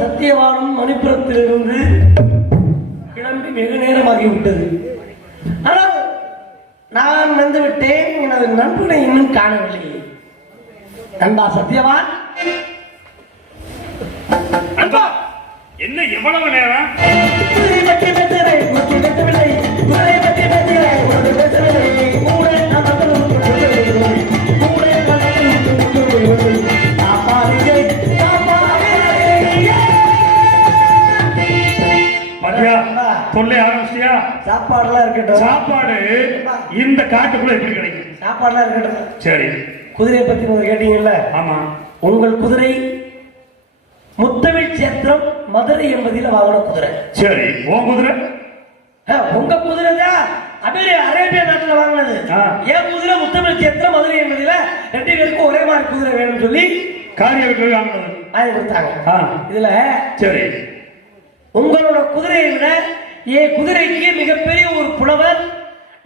சத்தியவானும் மணிப்புரத்திலிருந்து கிளம்பி வெகு நேரமாகிவிட்டது. ஆனால் நான் வந்து விட்டேன் எனது நண்பனை இன்னும் காணவில்லை. நண்பா சத்தியவான் என்ன எவ்வளவு நேரம்? சாப்பாடுலாம் இருக்கட்டும். சாப்பாடு இந்த காட்டுக்குள்ள எப்படி கிடைக்கும்? சாப்பாடுலாம் இருக்கட்டும். சரி. குதிரையை பத்தி நீங்க கேட்டீங்கல்ல? ஆமா. உங்கள் குதிரை முத்தமிழ் சேத்திரம் மதுரை என்பதில் வாங்கின குதிரை. சரி. உன் குதிரை? உங்க குதிரை தான் அமெரி அரேபியா நாட்டுல வாங்கினது. என் குதிரை முத்தமிழ் சேத்திரம் மதுரை என்பதில் ரெண்டு பேருக்கும் ஒரே மாதிரி குதிரை வேணும்னு சொல்லி காரிய வீட்டுல வாங்கினது. வாங்கி கொடுத்தாங்க. இதுல சரி. உங்களோட குதிரையை விட என் குதிரைக்கு மிகப்பெரிய ஒரு புலவர்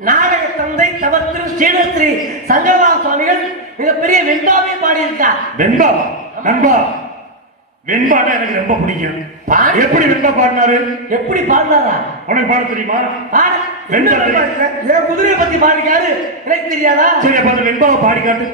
நாடக தந்தை தவத்திரு ஸ்ரீனஸ்ரீ சங்கரா சுவாமிகள் மிகப்பெரிய வெண்பாவை பாடியிருக்கார் வெண்பா நண்பா வெண்பாட்டா எனக்கு ரொம்ப பிடிக்கும். பாடு. எப்படி வெண்பா பாடினாரு? எப்படி பாடினாரா? உனக்கு பாட தெரியுமா. வெண்பா? என் குதிரையை பத்தி பாடிக்காரு எனக்கு தெரியாதா? சரி அப்ப அந்த வெண்பாவை பாடி காட்டு.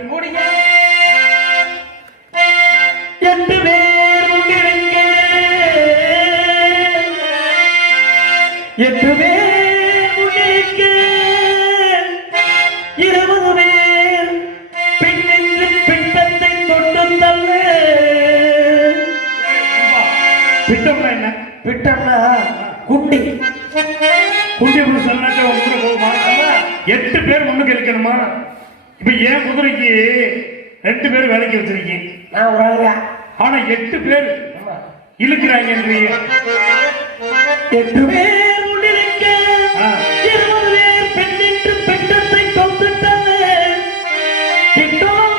குண்டி குண்டி புடி சொல்லாட்ட உன் குதிரை போகுமா? எட்டு பேர் முன்னுக்கு இருக்கணுமா இப்ப என் குதிரைக்கு ரெண்டு பேர் வேலைக்கு வச்சிருக்கீங்க? நான் ஒரு ஆளுங்க ஆனா எட்டு பேர் இழுக்கிறாங்க எட்டு பேர் ஆ. இருபது பேர் பெண்ணென்று பிண்டத்தை தொட்டு தள்ள பிட்டம்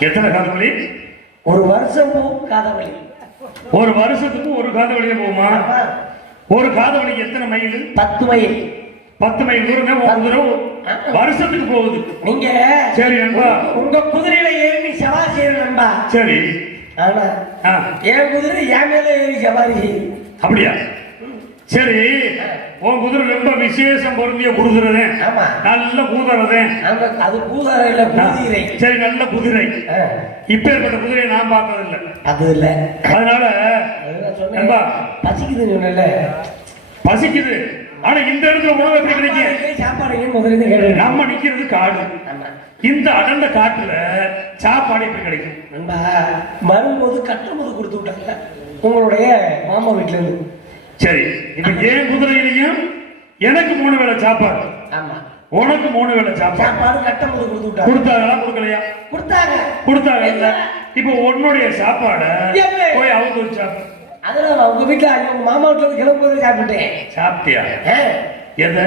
எத்தனை காதவழி ஒரு வருஷம் போகும் காதவழி. ஒரு வருஷத்துக்கு ஒரு காதவழியே போகுமா? ஒரு காதவழிக்கு எத்தனை மைல்? பத்து மைல். பத்து மைல் தூரமே வருஷத்துக்கு போகுது. நீங்க சரி நண்பா. உங்க குதிரையில ஏறி சவாரி செய்யணும் நண்பா. சரி. என் குதிரை என் மேல ஏறி சவாரி செய்யும். அப்படியா? சரி. உன் குதிரை ரொம்ப விசேஷம் பொருந்திய குதிரை நல்ல குதிரை அது பூதாரையில குதிரை. சரி நல்ல குதிரை. இப்பேற்பட்ட குதிரையை நான் பார்த்ததில்லை. அது இல்ல. அதனால. நண்பா. பசிக்குதுன்னு சொன்னேன்ல. பசிக்குது. ஆனா இந்த இடத்துல உணவு எப்படி கிடைக்கும்? சாப்பாடு முதல்ல. நம்ம நிக்கிறது காடு. இந்த அடர்ந்த காட்டுல சாப்பாடு எப்படி கிடைக்கும்? நண்பா, வரும்போது கட்டும்போது கொடுத்து விட்டாங்க. உங்களுடைய மாமா வீட்டுல இருந்து. சரி இப்ப ஏன் குதிரையிலையும் எனக்கு மூணு வேளை சாப்பாடு? ஆமா. உனக்கு மூணு வேளை சாப்பாடு. சாப்பாடு கொடுத்து விட்டாங்க கொடுத்தாங்களா கொடுக்கலையா? கொடுத்தாங்க. கொடுத்தாங்க இல்ல. இப்ப உன்னுடைய சாப்பாட. போய் அவங்க சாப்பாடு அதுல நான் உங்க வீட்டுல உங்க மாமா வீட்டுல கிளம்பும்போது சாப்பிட்டேன் சாப்பிட்டியா? எதை?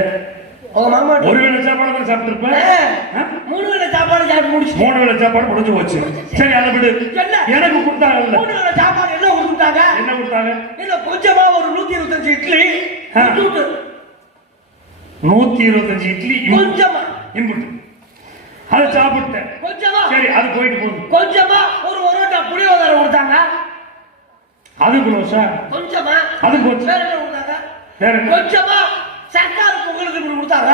உங்க மாமா ஒரு வேளை சாப்பாடு தான் சாப்பிட்டுருப்பேன் மூணு வேளை சாப்பாடு சாப்பிட்டு முடிச்சு மூணு வேளை சாப்பாடு முடிஞ்சு போச்சு. சரி அதை விடு. என்ன? எனக்கு கொடுத்தாங்கல்ல மூணு வேளை சாப்பாடு என்ன கொடுத்துட்டாங்க என்ன கொடுத்தாங்க? இல்ல கொஞ்சமா ஒரு நூத்தி இருபத்தஞ்சு இட்லி. நூத்தி இருபத்தஞ்சு. இட்லி கொஞ்சமா. இம்புட்டு. அதை சாப்பிட்டேன். கொஞ்சமா. சரி அது போயிட்டு போகுது. கொஞ்சமா ஒரு ஒரோட்டா புளியோதரை கொடுத்தாங்க. அது க்ளோஸா கொஞ்சமா. அது போச்சு. வேற என்ன கொடுத்தாங்க? வேற கொஞ்சமா. சர்க்கார் பொங்கலுக்கு கொடுத்தாங்க.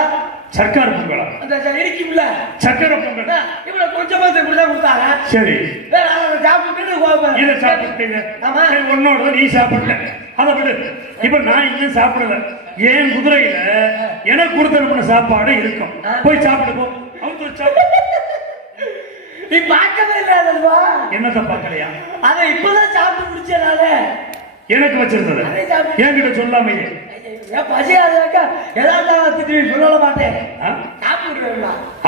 சர்க்கார் பொங்கலா? அந்த ச- இடிக்கும்ல. சக்கரை பொங்கல். இவ்வளவு கொஞ்சமா தான் கொடுத்தாங்க. சரி. கோ- இதை சாப்பிட்டீங்க உன்னோட நீ சாப்பிட்ட அதை விடு. இப்ப நான் இன்னும் சாப்பிடல. என் குதிரையில எனக்கு கொடுத்தனுப்பின சாப்பாடு இருக்கும். போய் சாப்பிடு போ. அவுத்து வச்சு சாப்பிடு. நீ பார்க்கவே இல்லை அதல்வா என்னத்தை பார்க்கலையா? அதை இப்பதான் சாப்பிட்டு முடிச்சனால எனக்கு வச்சிருந்தது. என்கிட்ட சொல்லாமையே. ஏன் பசியாதாக்கா ஏதாவது திட்டி சொல்ல மாட்டேன்.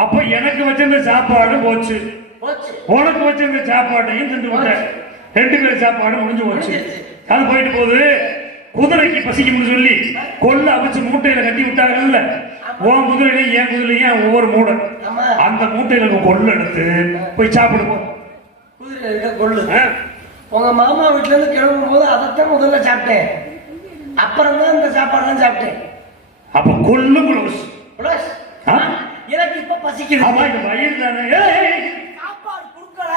அப்ப எனக்கு வச்சிருந்த சாப்பாடு போச்சு. போச்சு. உனக்கு வச்சிருந்த சாப்பாட்டையும் திண்டு விட்டேன். ரெண்டு பேர் சாப்பாடு முடிஞ்சு போச்சு. அது போயிட்டு போகுது. குதிரைக்கு பசிக்கும்னு சொல்லி கொல்ல அவிச்சு மூட்டையில கட்டி விட்டாங்கல்ல. உன் குதிரையிலையும் என் குதிரையும் ஒவ்வொரு மூடை. அந்த மூட்டையில கொள்ள எடுத்து போய் சாப்பிடு போ. குதிரை இருக்க கொள்ளு? உங்க மாமா வீட்டுல இருந்து கிளம்பும் போது அதைத்தான் முதல்ல சாப்பிட்டேன். அப்புறம் தான் இந்த சாப்பாடுலாம் சாப்பிட்டேன். அப்ப கொல்லு குளோஸ் ஆ? எனக்கு இப்ப பசிக்குது. ஆமா இது வயிறு தானே. சாப்பாடு கொடுக்கல.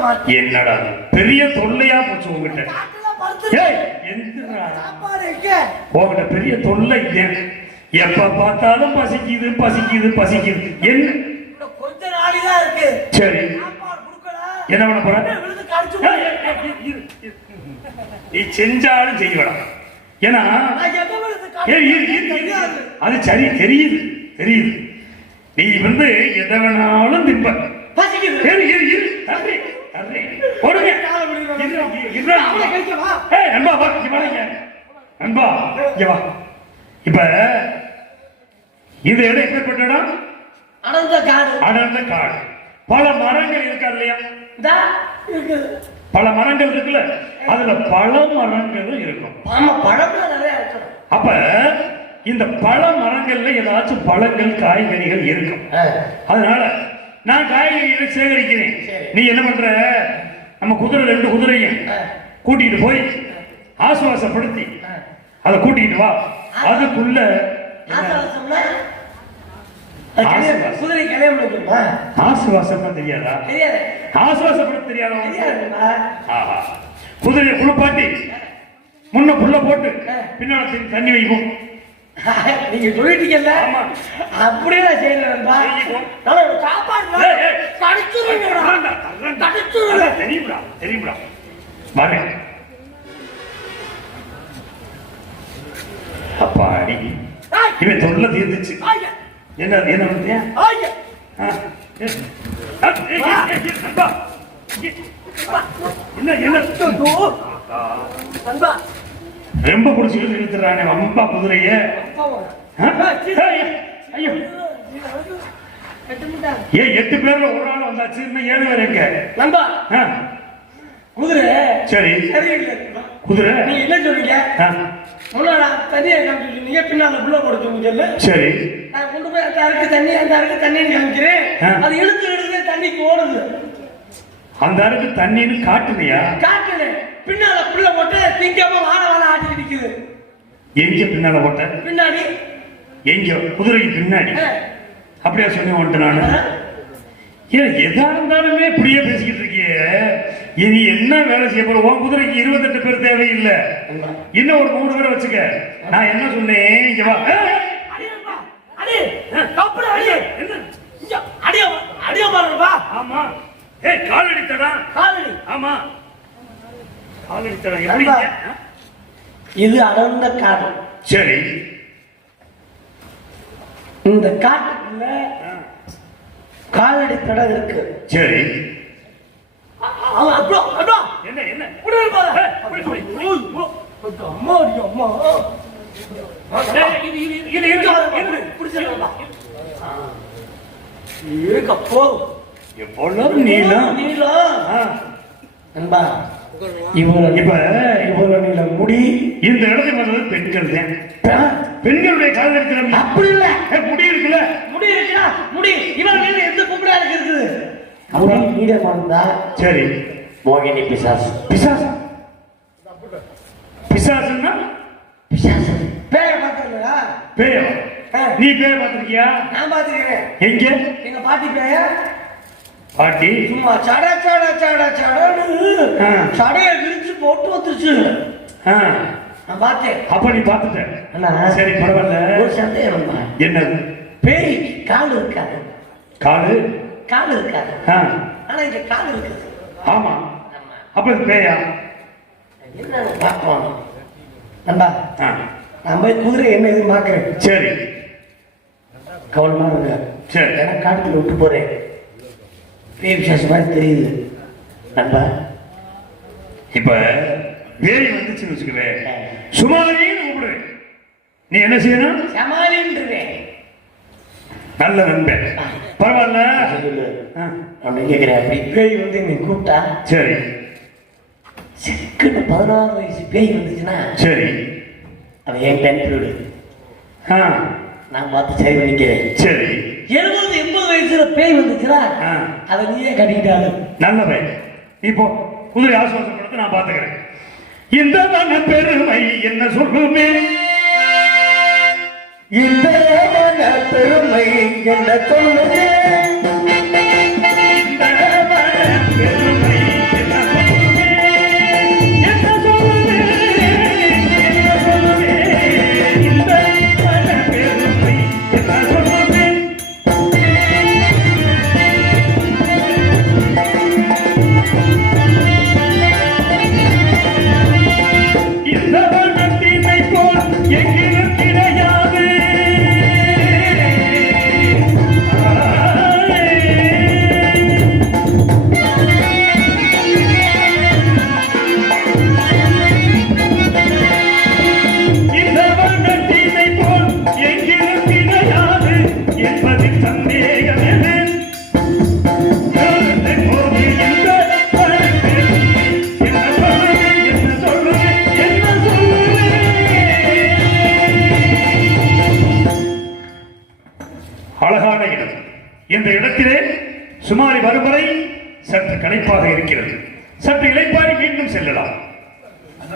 மாட்டேன் என்னடா? பெரிய தொல்லையா போச்சு உங்ககிட்ட உங்ககிட்ட பெரிய தொல்லை எப்ப பார்த்தாலும் பசிக்குது பசிக்குது பசிக்குது. என்ன கொஞ்ச நாளிதான் இருக்கு. சரி. என்ன பண்ண போற? நீ செஞ்சாலும் செய்வடா ஏன்னா அது சரி தெரியுது தெரியுது. நீ வந்து எதை வேணாலும் திம்ப இரு, இரு, இரு. தர்றி, தர்றி. போடுங்க. நண்பா, வா, இங்க. நண்பா, இங்க வா. இப்ப இந்த இடம் எப்படிப்பட்ட இடம்? அடர்ந்த காடு. அடர்ந்த காடு. பல மரங்கள் இருக்கா இல்லையா? இருக்குது. பல மரங்கள் இருக்குல்ல அதுல பல மரங்களும் இருக்கும். ஆமா பழம்லாம் நிறைய அப்ப இந்த பல மரங்கள்ல ஏதாச்சும் பழங்கள் காய்கறிகள் இருக்கும். அதனால நான் காய்கறிகளை சேகரிக்கிறேன். நீ என்ன பண்ற? நம்ம குதிரை ரெண்டு குதிரையும் கூட்டிட்டு போய் ஆசுவாசப்படுத்தி அதை கூட்டிட்டு வா. அதுக்குள்ள. குதிரை கல்யாணம் பண்ணிக்கணுமா ஆசுவாசமா தெரியாதா? தெரியாது. ஆசுவாசப்படுத்த தெரியாதா ஆஹா. குதிரையை குளிப்பாட்டி முன்ன புல்ல போட்டு பின்னால தண்ணி- வைப்போம். நீங்க சொல்லிட்டீங்கல்ல? ஆமா. அப்படியே நான். நான் சாப்பாடு தெரியும்டா தெரியும்டா. வரேன் அப்பாடி. இவன் தொல்லை தீர்ந்துச்சு. என்ன என்ன. ஏ. என்ன என்ன? ரொம்ப பிடிச்சிக்கிட்டு இழுத்துறானே அம்பா குதிரைய. ஆ? ஏய், ஐயோ! கட்டுமுட்டாங்க. ஏ எட்டு பேர்ல ஒரு ஆள் வந்தாச்சு இன்னும் ஏழு பேர் எங்க? நண்பா! குதிரை! சரி. குதிரை? நீங்க என்ன சொல்றீங்க? முன்னாடி தண்ணியை காமிச்சிருக்கீங்க பின்னால புள்ள கொடுத்து சொல்லு. சரி. அந்த அருக்கு தண்ணி அந்த அருக்கு தண்ணின்னு காமிக்கிறேன். அது இழுத்து இழுத்து தண்ணிக்கு ஓடுது அந்த அருக்கு தண்ணின்னு காட்டுனியா காட்டுது. பின்னால புள்ள போட்டு திங்காம வாழ வாழ ஆட்டிட்டு நிக்குது. எங்க பின்னால போட்ட? பின்னாடி. எங்க? குதிரைக்கு பின்னாடி. அப்படியா சொல்லி வந்துட்டு நானு? ஏன் எதா இருந்தாலுமே இப்படியே பேசிக்கிட்டு இருக்கியே. இனி என்ன வேலை செய்ய போற? உன் குதிரைக்கு இருபத்தெட்டு பேர் தேவையில்லை. இன்னும் ஒரு மூணு பேரை வச்சுக்க. நான் என்ன சொன்னேன்? இங்க வா. கப்பல அடி இங்க அடிய அடிய பாருப்பா ஆமா ஏய் கால் அடித்தடா காலடி ஆமா கால் அடித்தடா எப்படி நண்பா. ஆ? இது அடர்ந்த காடு சரி இந்த காட்டுக்குள்ள காலடி தடம் இருக்கு சரி என்ன என்ன அம்மா அம்மா இருக்க போதும் எவ்வளவு நீளம்? நீளம் நண்பா. இவங்க இப்ப இவங்க நீல முடி. இந்த இடத்துக்கு வந்தது பெண்கள் தான். பெண்களுடைய கால் அடிக்கிற அப்படி இல்ல. முடி இருக்குல்ல? முடி இருக்குடா முடி. நீல எந்த பொம்பளை இருக்குது? முடி நீளமா இருந்தா சரி. மோகினி பிசாசு. பிசாசு? பிசாசுன்னா? பிசாசு. பேய பாத்துருந்தா பேய. நீ பேய பார்த்திருக்கியா? நான் பாத்துக்கிறேன் எங்க? எங்க பாட்டி பேய பாட்டி? சும்மா சட சட சட சடன்னு. சடைய விரிச்சு போட்டு வந்துச்சு ஆ, நான் பார்த்தேன். அப்ப நீ பார்த்துட்ட. சரி பரவாயில்ல. ஒரு சந்தேகம்ப்பா என்னது? பேய் கால் இருக்காது. காலு கால் இருக்காது. ஆனா இங்க கால் இருக்குது. ஆமா. அப்ப இது பேயா? என்னன்னு பார்ப்போம். நண்பா நான் போய் குதிரை என்ன எதுவும் பார்க்கிறேன். சரி. கவனமா இருங்க. சரி. ஏன்னா காட்டுக்குள்ள விட்டு போறேன். பேய் விசேஷம் மாதிரி தெரியுது. நண்பா. இப்ப வேலி வந்துச்சுன்னு வச்சுக்கவே சுமாரின்னு கூப்பிடு. நீ என்ன செய்யணும்? சமாளின்றேன். நல்ல நண்பன். பரவாயில்ல. சொல்லு. ஆ, அப்படி கேட்கிறேன் அப்படி பேய் வந்து என்னை கூப்பிட்டா? சரி. சிக்குன்னு பதினாறு வயசு பேய் வந்துச்சுன்னா சரி. அவன் என் அனுப்பிவிடு ஆ, நான் பார்த்து சரி பண்ணிக்கிறேன். சரி. எழுபது எண்பது வயசுல பேய் வந்துச்சுன்னா ஆ. அதை நீயே கட்டிக்கிட்டாலும் நல்ல பையன் நீ போ குதிரை ஆசுவாசப்படுத்த நான் பாத்துக்கிறேன் இந்த வன பெருமை என்ன சொல்லுமே? இந்த மன பெருமை என்ன சொல்லுது சற்று இருக்கிறது. சற்று இளைப்பாரி மீண்டும் செல்லலாம்.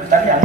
தனியா